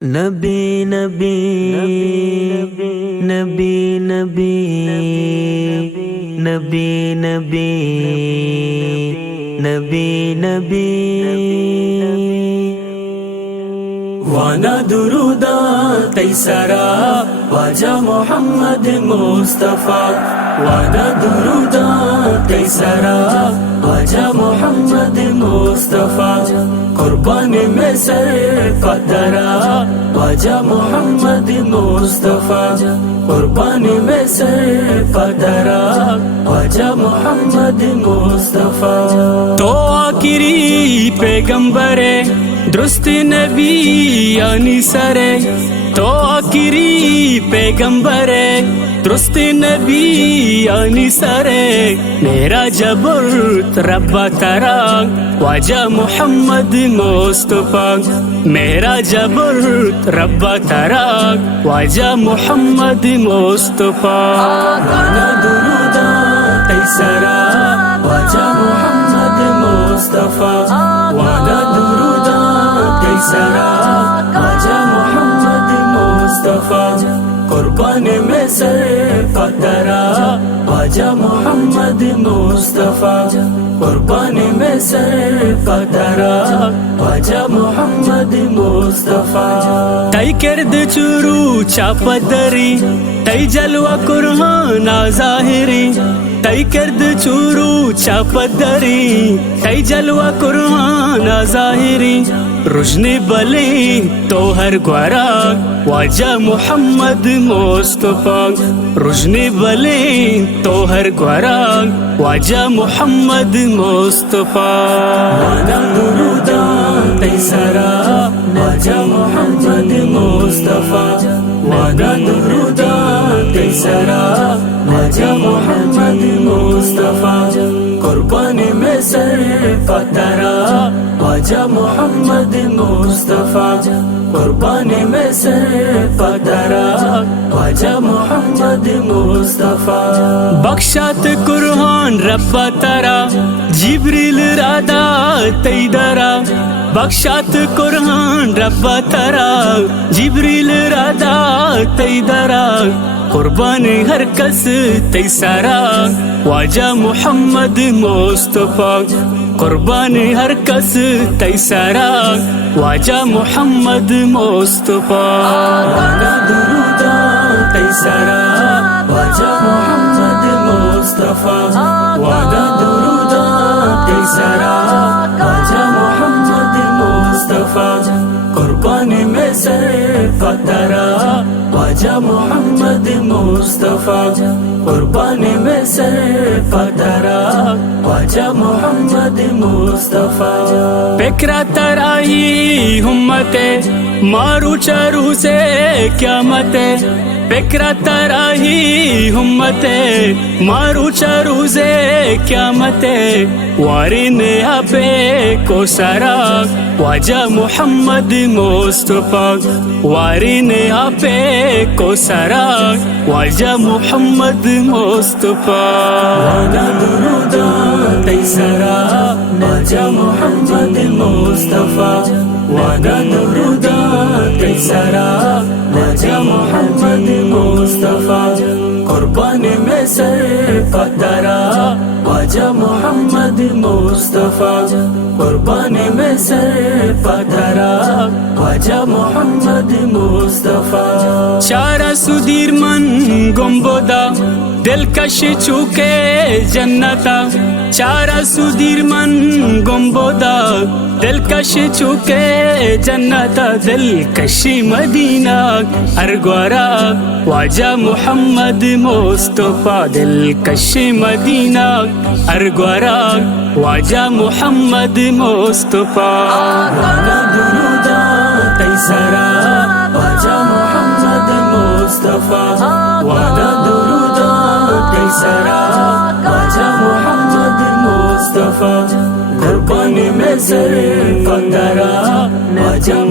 نبی نبی نبی نبی نبی نبی نبی نبی وانا درودا تیسرا واجا محمد مصطفیٰ وانا درودا تیسرا واجا محمد مصطفیٰ قربان میں سر قدرا واجا محمد مصطفیٰ قربان میں سر قدرا واجا محمد مصطفیٰ تو آخری پیغمبر درست نبی یعنی سرے تو آخری پیغمبر درست نبی یعنی سرے میرا جبر رب ترا واجا محمد مصطفیٰ میرا جبر رب ترا واجا محمد مصطفیٰ وانا درودا تیسرا واجا محمد مصطفیٰ وانا درودا تیسرا واجا محمد مصطفیٰ قربان میں سر قدرا واجا محمد مصطفیٰ قربان میں سر قدرا واجا محمد مصطفیٰ تائی کرد چورو چاپدری تائی جلوہ قرآن ظاہری تائی کرد چورو چاپدری تائی جلوہ قرآن ظاہری رجنی بلی تو ہر گوارا واجا محمد مصطفیٰ رجنی بلی تو ہر گوارا واجا محمد مصطفیٰ وانا درودا تیسرا واجا محمد مصطفیٰ وانا درودا تیسرا واجا محمد مصطفیٰ قربان میں سر قدرا واجا محمد مصطفیٰ قربان میں سر قدرا واجا محمد مصطفیٰ بخشات قرآن رب ترا جبریل رادا تیدرا بخشات قرآن رب ترا جبریل رادا تیدرا قربان ہر کس تیسرا واجا محمد مصطفیٰ قربان ہر کس تیسرا واجا محمد مصطفیٰ وانا درودا تیسرا واجا محمد مصطفیٰ وانا درودا تیسرا واجا محمد مصطفیٰ قربان میں سر قدرا واجا محمد مصطفیٰ قربان میں سر قدرا واجا محمد مصطفیٰ بکرا تراہی ہمت مارو چرو سے قیامت بکرا تراہی ہمت مارو چرو سے قیامت وارن آبے کو سرا واجا محمد مصطفیٰ وارن آبے کو سرا واجا محمد مصطفیٰ وانا درودا تیسرا واجا محمد مصطفیٰ وانا درودا تیسرا واجا محمد مصطفیٰ قربان میں سر قدرا واجا محمد مصطفیٰ قربان میں سر قدرا واجا محمد مصطفیٰ چارہ سدیر من گمبودا دلکش چوکے جنتا چارہ سدیر من گمبودا دلکش چوکے جنتا دلکشی مدینہ ارگوارا واجا محمد مصطفیٰ دلکشی مدینہ ارگوارا واجا محمد مصطفیٰ وانا درودا تیسرا واجا محمد مصطفیٰ وانا درودا تیسرا واجا محمد مصطفیٰ قربان میں سر قدرا واجا